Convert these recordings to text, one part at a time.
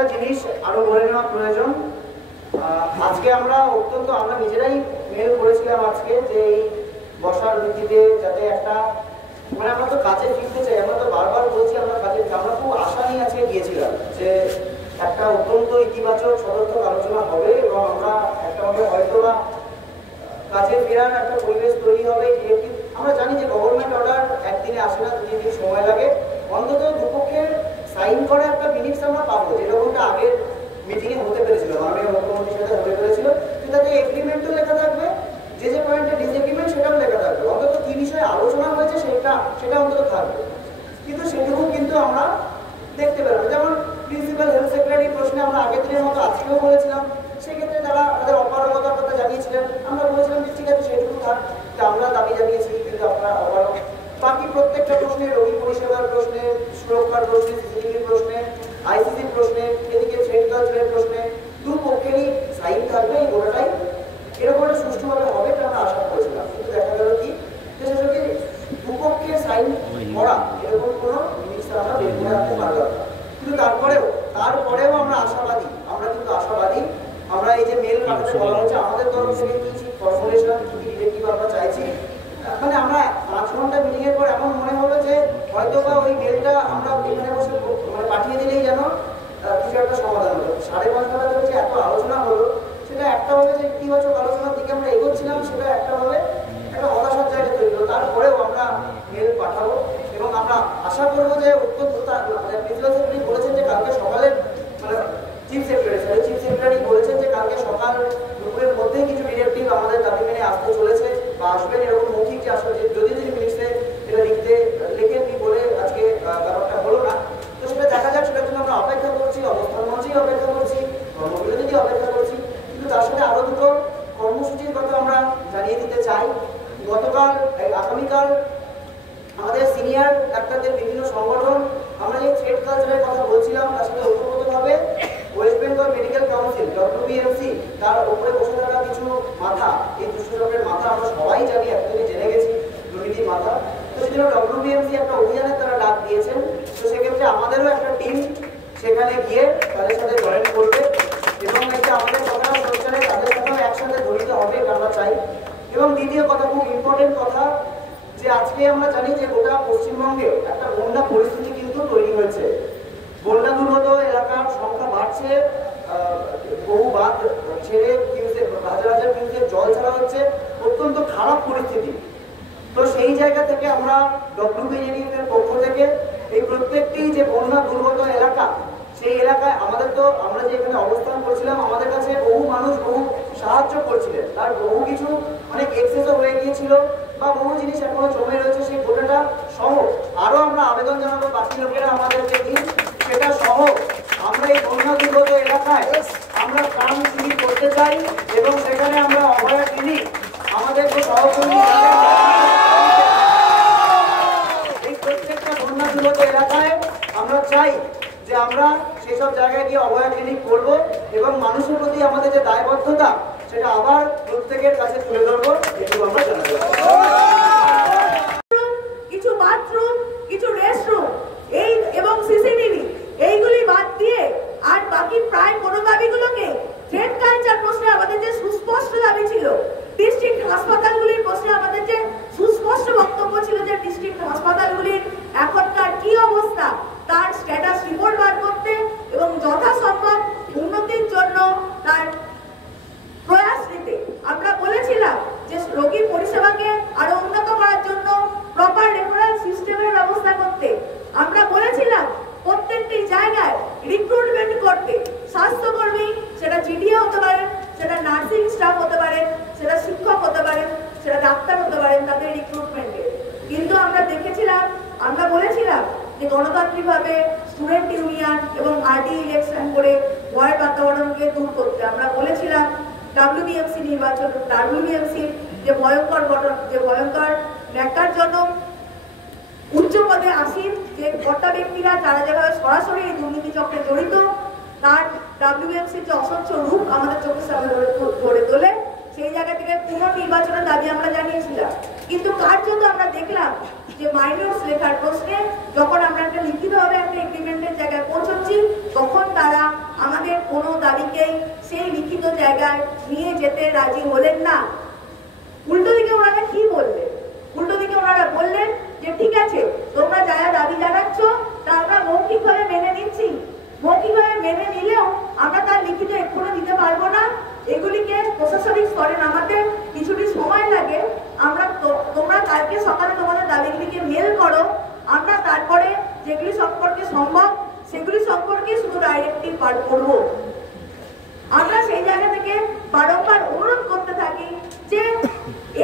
কয়েকটা জিনিস আরো বলে নেওয়া প্রয়োজন। আজকে আমরা নিজেরাই মেল করেছিলাম আজকে যে এই বসার ভিত্তিতে যাতে একটা আমরা তো কাজে ফিরতে চাই, আমরা তো বারবার বলছি আমরা খুব আশা নিয়ে আজকে গিয়েছিলাম যে একটা অত্যন্ত ইতিবাচক সদর্থক আলোচনা হবে এবং আমরা একটাভাবে হয়তো বা কাজে ফেরার একটা পরিবেশ তৈরি হবে। আমরা জানি যে গভর্নমেন্ট অর্ডার একদিনে আসে না, 2-3 দিন সময় লাগে। অন্তত দুপক্ষের সাইন করা একটা মিনিটস আমরা পাবো, যেরকমটা আগের মিটিংয়ে হতে পেরেছিল, মাননীয় মুখ্যমন্ত্রীর সাথে হতে পেরেছিল। তাতে এগ্রিমেন্টও লেখা থাকবে, যে পয়েন্টে ডিসএগ্রিমেন্ট সেটাও লেখা থাকবে, অন্তত কি বিষয়ে আলোচনা হয়েছে সেটা অন্তত থাকবে। কিন্তু সেটুকু কিন্তু আমরা দেখতে পেলাম। যেমন প্রিন্সিপাল হেলথ সেক্রেটারি প্রশ্নে আমরা আগের দিনের মতো আজকেও বলেছিলাম, সেক্ষেত্রে তারা তাদের অপারগতার কথা জানিয়েছিলেন। আমরা বলেছিলাম যে ঠিক আছে সেটুকু থাক, যে আমরা দাবি জানিয়েছি কিন্তু আপনারা অপারগ। বাকি প্রত্যেকটা প্রশ্নে, রোগী পরিষেবার প্রশ্নে, সুরক্ষার প্রশ্নে, সিসিটিভির প্রশ্নে, আইসিসির প্রশ্নে, এদিকে থ্রেড কালচারের প্রশ্নে দুপক্ষেরই সাইন থাকবে। এই গোটাটাই এরকম একটা সুষ্ঠুভাবে হবে এটা আমরা আশা করেছিলাম। কিন্তু দেখা গেল কি যে সেটাকে দুপক্ষের সাইন করা এরকম কোনো জিনিস আমরা বের করে আনতে পারলাম না। কিন্তু তারপরেও আমরা আশাবাদী, আমরা এই যে মেল পাঠাতে বলা হচ্ছে আমাদের তরফ থেকে কি ফর্মুলেশন কি ডিরেক্টিভ আমরা চাইছি, আমরা 5 ঘন্টা মিটিং এর পর এমন মনে হলো যে হয়তো বা ওই মেলটা আমরা এখানে বসে পাঠিয়ে দিলেই যেন কিছু একটা সমাধান হলো। 5.5 ঘন্টা ধরে যে এত আলোচনা হলো, সেটা একটা হবে যে ইতিবাচক আলোচনার দিকে আমরা এগোচ্ছিলাম, সেটা একটা হবে একটা হতাশার জায়গা তৈরি হলো। তারপরেও আমরা মেল পাঠাবো এবং আমরা আশা করবো যে প্রিন্সিপাল সেক্রেটারি বলেছেন যে কালকে সকালে চিফ সেক্রেটারি বলেছেন যে কালকে সকাল দুপুরের মধ্যেই কিছু ডিরেক্টিভ আমাদের দাবি মেনে আসতে চলেছে বা আসবেন, এরকম মৌখিক যে আসলে যদি মিনিটসে এটা লিখেননি বলে আজকে ব্যাপারটা হলো না। তো সেটা দেখা যাক, সেটার জন্য আমরা অপেক্ষা করছি, অবস্থান মঞ্চেই অপেক্ষা করছি, কর্মবিরতিতে অপেক্ষা করছি। কিন্তু তার সাথে আরো দুটো কর্মসূচির কথা আমরা জানিয়ে দিতে চাই। আগামীকাল আমাদের সিনিয়র ডাক্তারদের বিভিন্ন সংগঠন, আমরা যে থ্রেড কালচারের কথা বলছিলাম তার সাথে ওতপ্রোতভাবে West Bengal medical council WBMC তার উপরে বসে থাকা কিছু মাথা, এই দুষ্টচক্রের মাথা আমরা সবাই জানি, এতদিনে জেনে গেছি দুর্নীতির মাথা। তো সেজন্য WBMC একটা অভিযানের তারা ডাক দিয়েছেন। তো সেক্ষেত্রে আমাদেরও একটা টিম সেখানে গিয়ে তাদের সাথে জয়েন করবে এবং এটা আমাদের কথাটা প্রচারে তাদের সাথেও একসাথে জড়িত হবে, এটা আমরা চাই। এবং দ্বিতীয় কথা, খুব ইম্পর্টেন্ট কথা, যে আজকে আমরা জানি যে গোটা পশ্চিমবঙ্গে একটা বন্যা পরিস্থিতি কিন্তু তৈরি হয়েছে। বন্যা দুর্গত এলাকার সংখ্যা বাড়ছে, বহু বাঁধ ছেড়ে হাজার কিউসেক জল ছাড়া হচ্ছে, অত্যন্ত খারাপ পরিস্থিতি। তো সেই জায়গা থেকে আমরা WBNF এর পক্ষ থেকে এই প্রত্যেকটি যে বন্যা দুর্গত এলাকা, সেই এলাকায় আমরা যে এখানে অবস্থান করছিলাম, আমাদের কাছে বহু মানুষ বহু সাহায্য করছিলেন। তার বহু কিছু অনেক এক্সেসও হয়ে গিয়েছিল বা বহু জিনিস এখনো জমে রয়েছে, সেই গোটাটা সহ আরো আমরা আবেদন জানাবো বাকি লোকেরা আমাদেরকে দিন, সেটা সহ আমরা এই বন্যা দুর্গত এলাকায় আমরা প্রাণ শিবির করতে চাই এবং সেখানে আমরা অভয়া ক্লিনিক আমাদের যে সহকর্মী এই প্রত্যেকটা বন্যা দুর্গত এলাকায় আমরা চাই যে আমরা সেসব জায়গায় গিয়ে অভয়া ক্লিনিক করবো এবং মানুষের প্রতি আমাদের যে দায়বদ্ধতা সেটা আবার প্রত্যেকের কাছে তুলে ধরবো, এটুকু আমরা জানাতে পারি। কিছু বাথরুম, কিছু রেস্টরুম এই এবং সিসিটিভি এইগুলি বাদ দিয়ে আর বাকি প্রায় কোনো দাবিগুলোকে থ্রেড কালচার প্রশ্নে আমাদের যে সুস্পষ্ট দাবি ছিল, ডিস্ট্রিক্ট হাসপাতালগুলির প্রশ্নে আমাদের যে সুস্পষ্ট বক্তব্য ছিল যে ডিস্ট্রিক্ট হাসপাতালগুলির এখনকার কি অবস্থা তার স্ট্যাটাস রিপোর্ট বার করতে এবং যথাসম্ভব উন্নতির জন্য তার প্রয়াস নিতে। আমরা বলেছিলাম যে রোগী পরিষেবাকে আরো উন্নত করার জন্য প্রপার রেফারেল সিস্টেমের ব্যবস্থা করতে। আমরা বলেছিলাম প্রত্যেকটি জায়গায় রিক্রুটমেন্ট করতে, স্বাস্থ্যকর্মী, সেটা জিডিএ হতে পারেন, সেটা নার্সিং স্টাফ হতে পারেন, সেটা শিক্ষক হতে পারেন, সেটা ডাক্তার হতে পারেন, তাদের রিক্রুটমেন্টে। কিন্তু আমরা বলেছিলাম যে গণতান্ত্রিকভাবে স্টুডেন্ট ইউনিয়ন এবং আরডি ইলেকশন করে ভয়ের বাতাবরণকে দূর করতে। আমরা বলেছিলাম WBMC নির্বাচন, WBMC যে ভয়ঙ্কর ন্যাক্কারজনক উচ্চ পদে আসীন যে কর্তা ব্যক্তিরা যারা যেভাবে সরাসরি এই দুর্নীতি চক্রে জড়িত, তার WBMCর যে অস্বচ্ছ রূপ আমাদের চোখের সামনে ধরে তোলে, সেই জায়গা থেকে পুনর্নির্বাচনের দাবি আমরা জানিয়েছিলাম। কিন্তু কার্যত আমরা দেখলাম যে মাইনরস লেখার প্রশ্নে যখন আমরা একটা লিখিতভাবে একটা এগ্রিমেন্টের জায়গায় পৌঁছচ্ছি, তখন তারা কোনো দাবিকেই সেই লিখিত জায়গায় নিয়ে যেতে রাজি হলেন না। উল্টো দিকে ওনারা কি বললেন? উল্টো দিকে ওনারা বললেন যে ঠিক আছে, তোমরা যারা দাবি জানাচ্ছ তা আমরা মৌখিকভাবে মেনে নিচ্ছি, মৌখিকভাবে মেনে নিলেও আমরা তার লিখিত এক্ষুনি দিতে পারবো না, এগুলিকে প্রশাসনিক স্তরে নামাতে কিছুটি সময় লাগে, আমরা তোমরা কালকে সকালে তোমাদের দাবিগুলিকে মেল করো, আমরা তারপরে যেগুলি সম্পর্কে সম্ভব সেগুলি সম্পর্কে শুধু ডাইরেক্টিভ বার করবো। আমরা সেই জায়গা থেকে বারংবার অনুরোধ করতে থাকি যে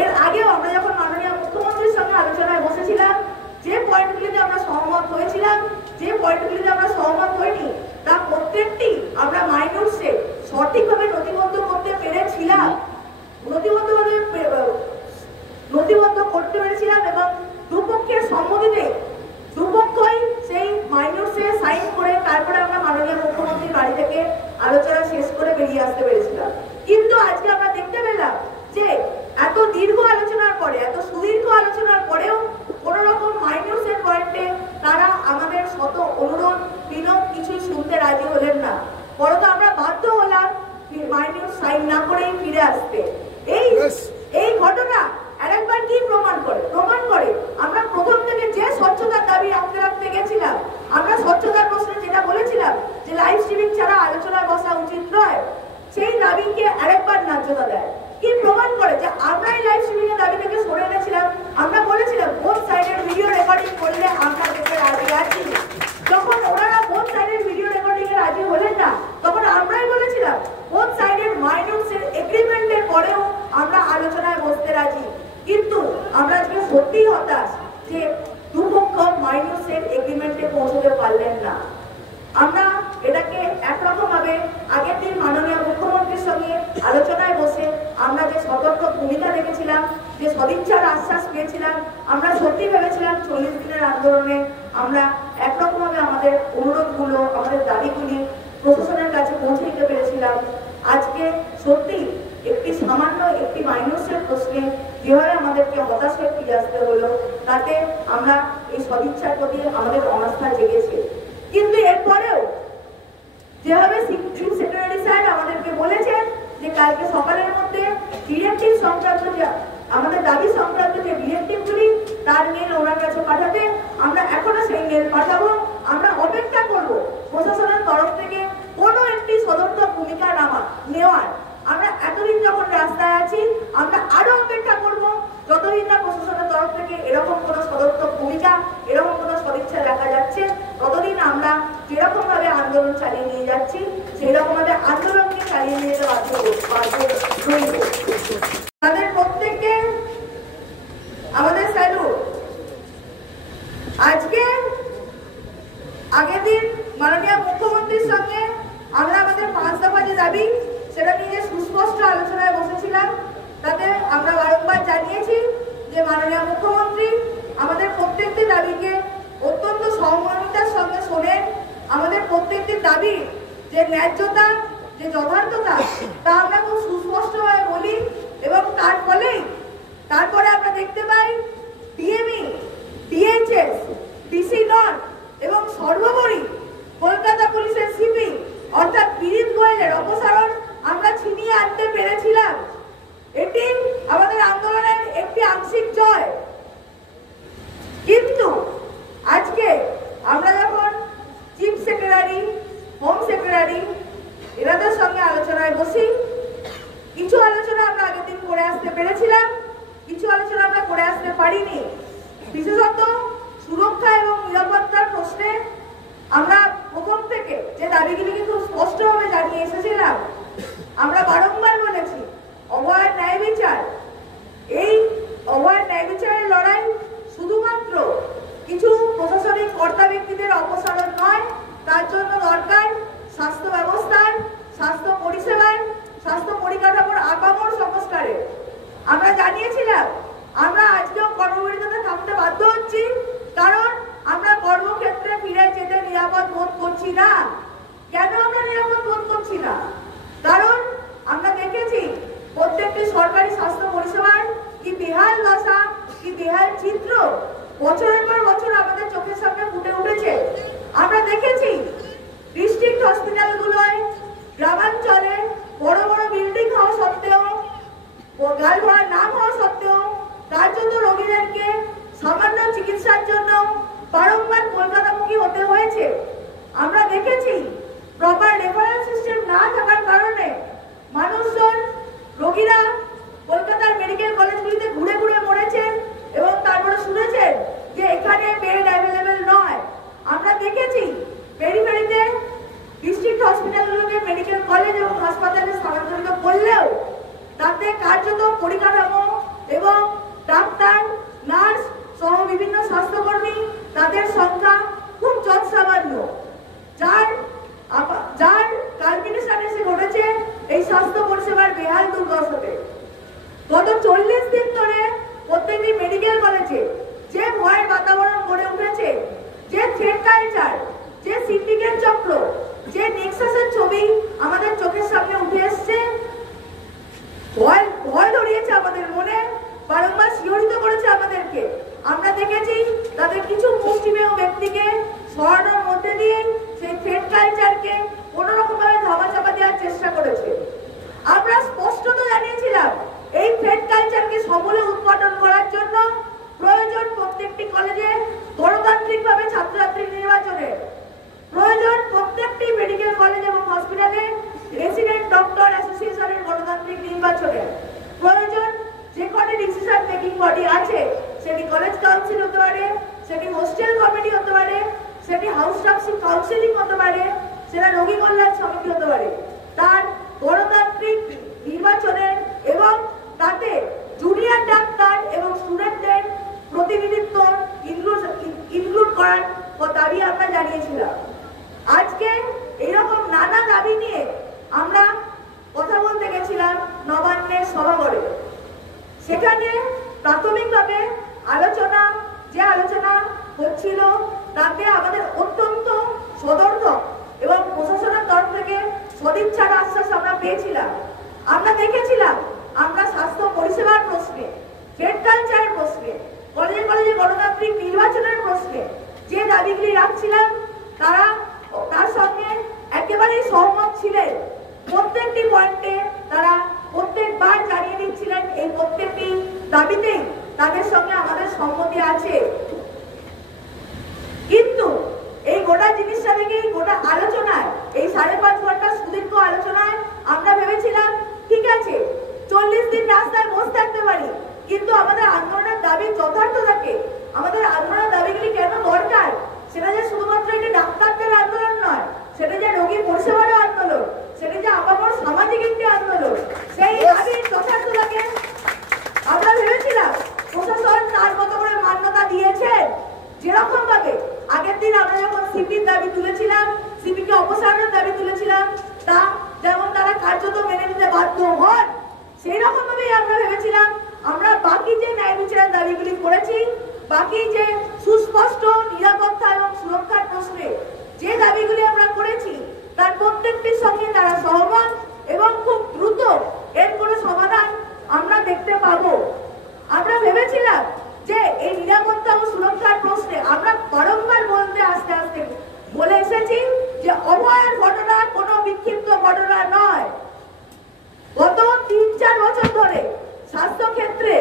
এর আগেও আমরা যখন মাননীয় মুখ্যমন্ত্রীর সঙ্গে আলোচনায় বসেছিলাম, যে পয়েন্টগুলিতে আমরা সহমত হয়েছিলাম, যে পয়েন্টগুলিতে আমরা সহমত হইনি, তা প্রত্যেকটি আমরা মাইনরসে সঠিকভাবে নথিবদ্ধ করতে পেরেছিলাম, নথিবদ্ধ করতে পেরেছিলাম এবং দুপক্ষের সম্মতিতে দুপক্ষই সেই মাইনরসে সাইন করে তারপরে আমরা মাননীয় মুখ্যমন্ত্রীর বাড়ি থেকে আলোচনা শেষ করে বেরিয়ে আসতে পেরেছিলাম। কিন্তু আজকে আমরা দেখতে পেলাম যে এত দীর্ঘ আলোচনার পরে, এত সুদীর্ঘ আলোচনার পরেও কোন রকম মাইনরসের পয়েন্টে তারা আমাদের শত অনুরোধ বিনোদ কিছুই শুনতে রাজি হলেন না। বরং আমরা বাধ্য হলাম মাইনর সাইন না করেই ফিরে আসতে। এই ঘটনা আরেকবার কি প্রমাণ করে? প্রমাণ করে আমরা প্রথম থেকে যে স্বচ্ছতার দাবি রাখতে গেছিলাম, আমরা স্বচ্ছতার প্রশ্নে যেটা বলেছিলাম যে লাইভ স্ট্রিমিং ছাড়া আলোচনায় বসা উচিত নয়, সেই দাবিকে আরেকবার ন্যায্যতা দেয়। কি প্রমাণ করে? যে আমরা এই লাইভ স্ট্রিমিং এর দাবি থেকে সরে এনেছিলাম, আমরা বলেছিলাম বোথ সাইডের ভিডিও রেকর্ডিং করলে আমরা দেখতে রাজি আছি। যখন ওনারা বোথ সাইডের ভিডিও রেকর্ডিং এ রাজি হলেন না, তখন আমরাই বলেছিলাম বোথ সাইডের মাইনরসের এগ্রিমেন্টের পরেও আমরা আলোচনায় বসতে রাজি। কিন্তু আমরা আজকে সত্যিই হতাশ যে দুপক্ষ মাইনরসের এগ্রিমেন্টে পৌঁছতে পারলেন না। আমরা এটাকে একরকম ভাবে আগের দিন মাননীয় মুখ্যমন্ত্রীর সঙ্গে আলোচনায় বসে আমরা যে সতর্ক ভূমিকা রেখেছিলাম, যে সদিচ্ছার আশ্বাস পেয়েছিলাম, আমরা সত্যি ভেবেছিলাম 40 দিনের আন্দোলনে আমরা একরকম ভাবে আমাদের অনুরোধগুলো, আমাদের দাবিগুলি প্রশাসনের কাছে পৌঁছে দিতে পেরেছিলাম। আজকে সত্যি একটি সামান্য একটি মাইনরসের প্রশ্নে যেভাবে আমাদেরকে হতাশ হয়ে ফিরে আসতে হলো, তাতে আমরা এই সদিচ্ছার প্রতি আমাদের অনাস্থা জেগেছে। কিন্তু এরপরেও যেভাবে চিফ সেক্রেটারি স্যার আমাদেরকে বলেছেন যে কালকে সকালের মধ্যে ডিরেক্টিভ সংক্রান্ত যে আমাদের দাবি সংক্রান্ত যে ডিরেক্টিভগুলি তার মেল ওনার কাছে পাঠাতে, আমরা এখনো সেই মেল পাঠাবো। আমরা অপেক্ষা করব প্রশাসনের তরফ থেকে কোনো একটি সদর্থক ভূমিকা নেওয়ার। আমরা এতদিন যখন রাস্তায় আছি, আমরা আরো অপেক্ষা করব যতদিন না প্রশাসনের তরফ থেকে এরকম কোনো সদর্থক ভূমিকা, এরকম কোনো সদিচ্ছা দেখা যাচ্ছে, ততদিন আমরা যেরকম ভাবে আন্দোলন চালিয়ে নিয়ে যাচ্ছি সেই রকম ভাবে আন্দোলনকে চালিয়ে নিয়ে যেতে বাধ্য রইব। তাদের প্রত্যেককে আমাদের স্যালুট। আজকে আগের দিন মাননীয় মুখ্যমন্ত্রীর সঙ্গে আমরা আমাদের 5 দফা যে দাবি সেটা নিয়ে সুস্পষ্ট আলোচনায় বসেছিলাম, তাতে আমরা বারংবার জানিয়েছি যে মাননীয় মুখ্যমন্ত্রী আমাদের প্রত্যেকটি দাবিকে অত্যন্ত সহমর্মিতার সঙ্গে শোনেন। আমাদের প্রত্যেকটি দাবি যে ন্যায্যতা, যে যথার্থতা, তা আমরা খুব সুস্পষ্টভাবে বলি এবং তার ফলেই তারপরে আমরা দেখতে পাই ডিএমই, ডিএইচএস, ডিসি নর্থ এবং সর্বোপরি কলকাতা পুলিশের সিপি অর্থাৎ বিনীত গোয়েলের অপসারণ আমরা ছিনিয়ে আনতে পেরেছিলাম। এটি আমাদের আন্দোলনের একটি আংশিক জয়। কিন্তু আজকে আমরা যখন চিফ সেক্রেটারি, হোম সেক্রেটারি এনাদের সঙ্গে আলোচনায় বসি, কিছু আলোচনা আমরা আগের দিন করে আসতে পেরেছিলাম, কিছু আলোচনা আমরা করে আসতে পারিনি। বিশেষত সুরক্ষা এবং নিরাপত্তার প্রশ্নে আমরা প্রথম থেকে যে দাবিগুলি কিন্তু স্পষ্টভাবে জানিয়ে এসেছিলাম। আমরা বারংবার বলেছি অভয় ন্যায় বিচার, এই অভয় ন্যায় বিচারের লড়াই শুধুমাত্র কিছু প্রশাসনিক কর্তা ব্যক্তিদের অপসারণ নয়, তার জন্য দরকার স্বাস্থ্য ব্যবস্থার, স্বাস্থ্য পরিষেবার, স্বাস্থ্য পরিকাঠামোর আপামর সংস্কারের। আমরা জানিয়েছিলাম আমরা আজকেও কর্মবিরতিতে থাকতে বাধ্য হচ্ছি, কারণ আমরা কর্মক্ষেত্রে ফিরে যেতে নিরাপদ বোধ করছি না। কেন আমরা নিরাপদ বোধ করছি না? কারণ আমরা দেখেছি প্রত্যেকটি সরকারি স্বাস্থ্য পরিষেবার কি বেহাল দশা, কি বেহাল চিত্র বছরের পর বছর আমাদের চোখের সামনে ফুটে উঠেছে। আমরা দেখেছি ডিস্ট্রিক্ট হসপিটালগুলোয় হসপিটালগুলোকে মেডিকেল কলেজ এবং হাসপাতালে স্থানান্তরিত করলেও তাতে কার্যত পরিকাঠামো এবং ডাক্তার, নার্স সহ বিভিন্ন স্বাস্থ্যকর্মী তাদের সংখ্যা খুব যৎসামান্য, যার কালমিনেশন এসে ঘটেছে এই স্বাস্থ্য পরিষেবার বেহাল দুর্দশাতে। গত 40 দিন ধরে প্রত্যেকটি মেডিকেল কলেজে যে ভয়ের বাতাবরণ গড়ে উঠেছে, যে থ্রেড কালচার, যে সিন্ডিকেট চক্র, যে নেক্সাসের ছবি আমাদের চোখের সামনে উঠে এসছে, ভয় ধরিয়েছে আমাদের মনে, বারংবার শিহরিত করেছে আমাদেরকে। আমরা দেখেছি তাদের কিছু মুষ্টিমেয় ব্যক্তিকে সরানোর মধ্যে দিয়ে সেই থ্রেড কালচারকে কোন রকম ভাবে ধামাচাপা দেওয়ার চেষ্টা করেছে। আমরা স্পষ্টত জানিয়েছিলাম এই থ্রেড কালচারকে সমূলে উৎপাদন করার জন্য প্রয়োজন প্রত্যেকটি কলেজে গণতান্ত্রিকভাবে ছাত্রছাত্রী নির্বাচনে, প্রয়োজন প্রত্যেকটি মেডিকেল কলেজ এবং হসপিটালে রেসিডেন্ট ডক্টর অ্যাসোসিয়েশনের গণতান্ত্রিক নির্বাচনে, প্রয়োজন যে কটি ডিসিশন মেকিং বডি আছে সেটি কলেজ কাউন্সিল হতে পারে, সেটি হোস্টেল কমিটি হতে পারে, সেটি হাউস স্টাফ কাউন্সিলিং হতে পারে, সেটা রোগী কল্যাণ সমিতি হতে পারে, তার গণতান্ত্রিক নির্বাচনের এবং তাতে জুনিয়র ডাক্তার এবং স্টুডেন্টদের প্রতিনিধিত্ব ইনক্লুড করার দাবি আমরা জানিয়েছিলাম। আজকে এইরকম নানা দাবি নিয়ে আমরা কথা বলতে গেছিলাম নবান্নের সভাঘরে। সেখানে প্রাথমিকভাবে যে আলোচনা হচ্ছিল তাতে আমাদের অত্যন্ত সদর্থক এবং প্রশাসনের তরফ থেকে সদিচ্ছার আশ্বাস আমরা পেয়েছিলাম। আমরা দেখেছিলাম আমরা স্বাস্থ্য পরিষেবার প্রশ্নে, থ্রেড কালচারের প্রশ্নে, কলেজে কলেজে গণতান্ত্রিক নির্বাচনের প্রশ্নে যে দাবিগুলি রাখছিলাম তার সঙ্গে একেবারেই সহমত ছিলেন। প্রত্যেকটি পয়েন্টে তারা প্রত্যেকবার জানিয়ে দিচ্ছিলেন এই প্রত্যেকটি দাবিতেই তাদের সঙ্গে আমাদের সম্মতি আছে। কিন্তু এই গোটা জিনিসটা থেকে গোটা আলোচনায়, এই 5.5 ঘন্টা সুদীর্ঘ আলোচনায় আমরা ভেবেছিলাম ঠিক আছে 40 দিন রাস্তায় বসে থাকতে পারি, কিন্তু আমাদের আন্দোলনের দাবি যথার্থ থাকে, আমাদের আন্দোলনের দাবিগুলি কেন দরকার, সেটা যে শুধুমাত্র একটি ডাক্তারদের আন্দোলন নয়, সেটা যে রোগী পরিষেবারও আন্দোলন, সেটা যে আপামর সামাজিক একটি আন্দোলন, সেই দাবি যথার্থ থাকে আমরা ভেবেছিলাম। প্রশাসন তার মতো করে মান্যতা দিয়েছেন। যেরকম ভাবে আগের দিন আমরা যখন সিপির দাবি তুলেছিলাম, সিপিকে অপসারণের দাবি তুলেছিলাম, তা যেমন তারা কার্যত মেনে নিতে বাধ্য হন, সেই রকম ভাবেই আমরা ভেবেছিলাম আমরা বাকি যে ন্যায় বিচারের দাবিগুলি করেছি, বাকি যে সুস্পষ্ট নিরাপত্তা এবং সুরক্ষার প্রশ্নে যে দাবিগুলি আমরা করেছি তার প্রত্যেকটির সঙ্গে তারা সহমত এবং খুব দ্রুত এর কোনো সমাধান আমরা দেখতে পাবো। আমরা ভেবেছিলাম যে এই নিরাপত্তা ও সুরক্ষার প্রশ্নে আমরা বারংবার আস্তে আস্তে বলে এসেছি যে অভয়ের ঘটনা কোনো বিক্ষিপ্ত ঘটনা নয়। গত 3-4 বছর ধরে স্বাস্থ্য ক্ষেত্রে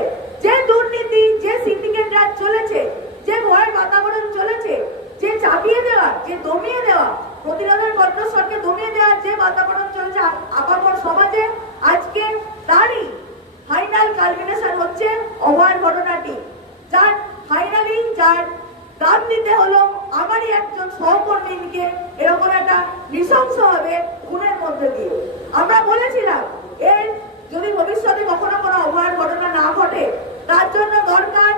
যে দুর্নীতি, যে সিন্ডিকেট রাজ চলেছে, যে ভয়ের বাতাবরণ চলেছে, যে চাপিয়ে দেওয়া, যে দমিয়ে দেওয়া, প্রতিরোধের কণ্ঠস্বরকে দমিয়ে দেওয়ার যে বাতাবরণ চলেছে আপামর সমাজে, আজকে তারই ফাইনাল কালমিনেশন হচ্ছে অভয়ের ঘটনাটি, যার দাম দিতে হলো আমারই একজন সহকর্মীকে এরকম একটা নৃশংসভাবে খুনের মধ্যে দিয়ে। আমরা বলেছিলাম এর যদি ভবিষ্যতে কখনো কোনো অভয়ের ঘটনা না ঘটে তার জন্য দরকার